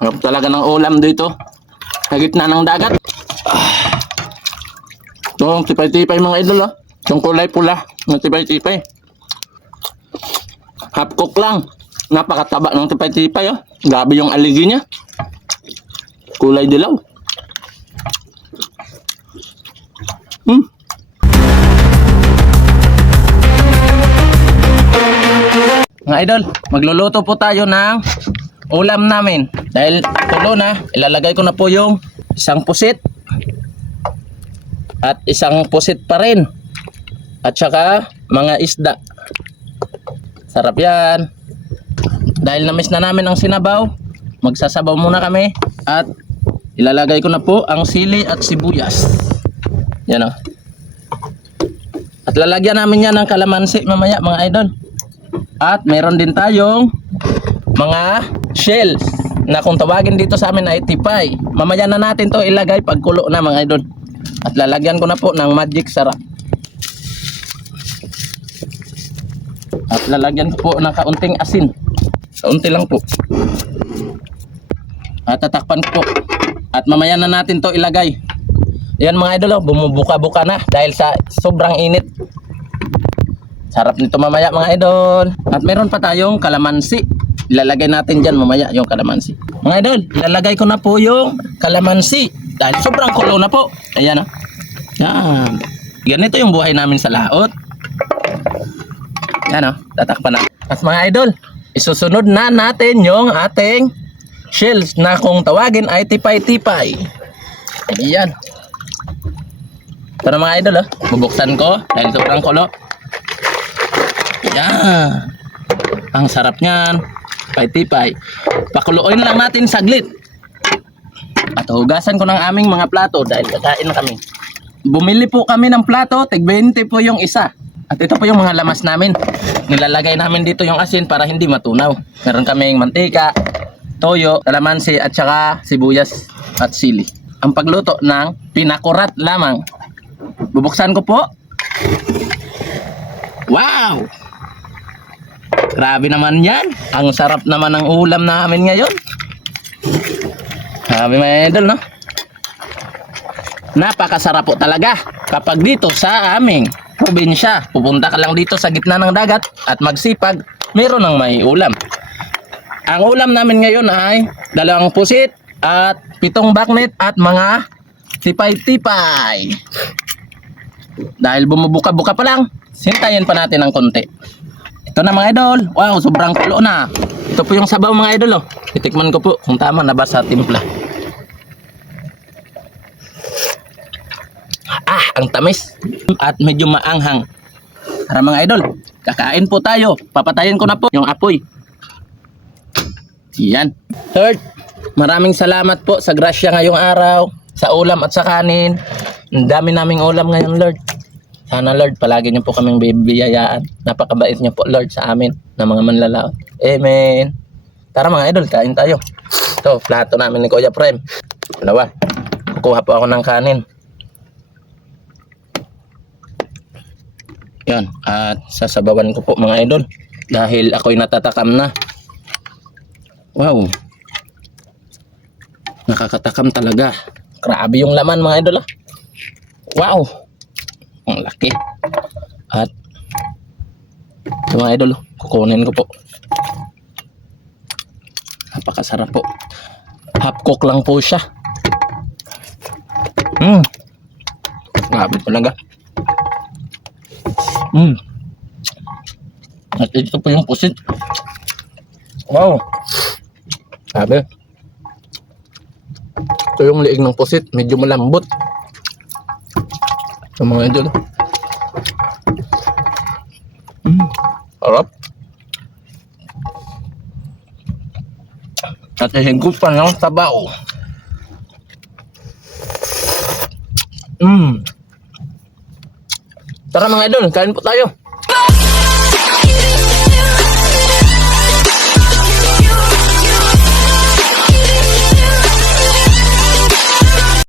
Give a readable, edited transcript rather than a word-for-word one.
Harap talaga ng ulam dito. Sa gitna ng dagat. Ito, tipay-tipay mga idol, oh. Itong kulay pula. Ng tipay-tipay. Half cook lang. Napakataba ng tipay-tipay, oh. Grabe yung aligi niya. Kulay dilaw. Mga idol, magluluto po tayo ng ulam namin. Dahil tulo na, ilalagay ko na po yung isang pusit. At isang pusit pa rin. At saka mga isda. Sarap yan. Dahil na-miss na namin ang sinabaw, magsasabaw muna kami. At ilalagay ko na po ang sili at sibuyas. Yan o. At lalagyan namin yan ng kalamansi mamaya mga idol. At meron din tayong mga shells na kung tawagin dito sa amin ay tipay. Mamaya na natin to ilagay pag kulo na mga idol. At lalagyan ko na po ng magic sarap. At lalagyan ko po ng kaunting asin. Kaunti lang po. At tatakpan ko po. At mamaya na natin to ilagay. Yan mga idol, oh, bumubuka-buka na dahil sa sobrang init. Sarap nito mamaya mga idol. At meron pa tayong kalamansi. Ilalagay natin dyan mamaya yung kalamansi. Mga idol, ilalagay ko na po yung kalamansi. Dahil sobrang kulo na po. Ayan o. Yan. Ganito yung buhay namin sa laot. Yan o. Tatakpan na. At mga idol, isusunod na natin yung ating shells na kung tawagin ay tipay-tipay. Ayan. Ito na mga idol o. Bubuksan ko dahil sobrang kulo. Yan. Ang sarap niyan. Tipay-tipay. Pakuluin lang natin saglit. At hugasan ko ng aming mga plato dahil kakain na kami. Bumili po kami ng plato, tig 20 po yung isa. At ito po yung mga lamas namin. Nilalagay namin dito yung asin para hindi matunaw. Meron kaming mantika, toyo, kalamansi at saka sibuyas at sili. Ang pagluto ng pinakurat lamang. Bubuksan ko po. Wow! Grabe naman yan. Ang sarap naman ng ulam namin ngayon. Grabe mga idol, no? Napakasarap po talaga kapag dito sa aming probinsya. Pupunta ka lang dito sa gitna ng dagat at magsipag, meron ng may ulam. Ang ulam namin ngayon ay 2 pusit at 7 baknet at mga tipay-tipay. Dahil bumubuka-buka pa lang, sintayin pa natin ng konti. Ito na mga idol. Wow, sobrang kulo na. Ito po yung sabaw mga idol, oh. Titikman ko po kung tama na ba sa timpla. Ang tamis at medyo maanghang. Tara mga idol, kakain po tayo. Papatayin ko na po yung apoy. Yan. Lord, maraming salamat po sa grasya ngayong araw, sa ulam at sa kanin. Ang dami naming ulam ngayon, Lord. Sana Lord, palagi niyo po kaming bibiyayaan. Napakabait niyo po Lord sa amin na mga manlalaot. Amen. Tara mga idol, kain tayo. Ito, plato namin ni Kuya Prem. Dalawa. Kukuha po ako ng kanin. Yan. At sasabawan ko po mga idol. Dahil ako'y natatakam na. Wow. Nakakatakam talaga. Grabe yung laman mga idol, ah. Wow. Ang laki. At ito mga idol, kukunin ko po. Napakasarap po. Half cook lang po siya. Grabe talaga. At ito po yung pusit. Wow. Grabe. Ito yung liig ng pusit. Medyo malambot. Ito mga idol. Sarap. At higupan ng sabaw. Tara mga idol, kain po tayo.